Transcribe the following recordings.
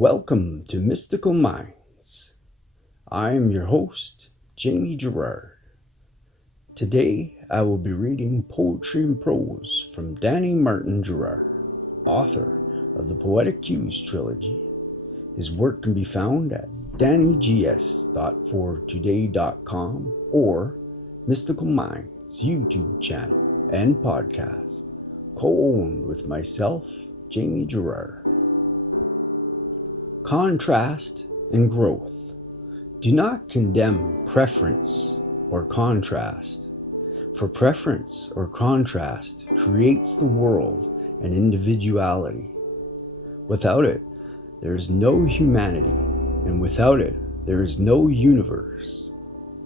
Welcome to Mystical Minds. I am your host, Jamie Gerard. Today I will be reading poetry and prose from Danny Martin Gerard, author of the Poetic Cues trilogy. His work can be found at dannygs.fortoday.com or Mystical Minds YouTube channel and podcast, co-owned with myself, Jamie Gerard. Contrast and growth. Do not condemn preference or contrast, for preference or contrast creates the world and individuality. Without it, there is no humanity, and without it, there is no universe.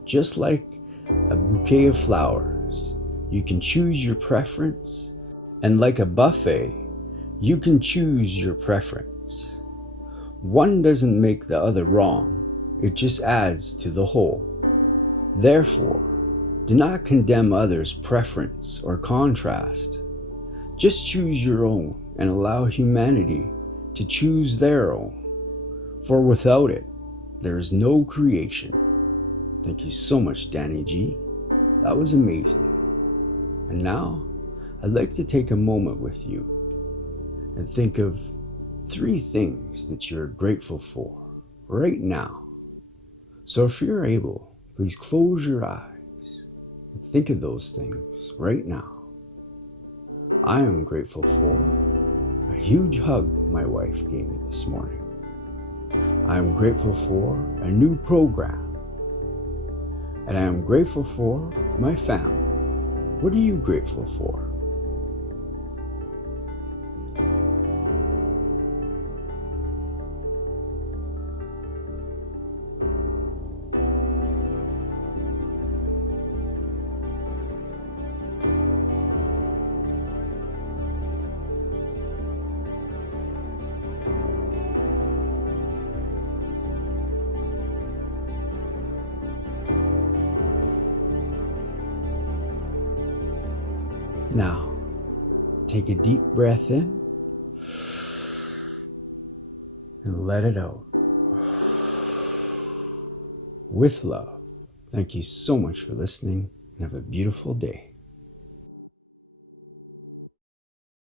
Just like a bouquet of flowers, you can choose your preference, and like a buffet, you can choose your preference. One doesn't make the other wrong, it just adds to the whole. Therefore, do not condemn others' preference or contrast. Just choose your own and allow humanity to choose their own. For without it, there is no creation. Thank you so much, Danny G. That was amazing. And now, I'd like to take a moment with you and think of 3 things that you're grateful for right now. So if you're able, please close your eyes and think of those things right now. I am grateful for a huge hug my wife gave me this morning. I am grateful for a new program. And I am grateful for my family. What are you grateful for? Now, take a deep breath in and let it out. With love. Thank you so much for listening and have a beautiful day.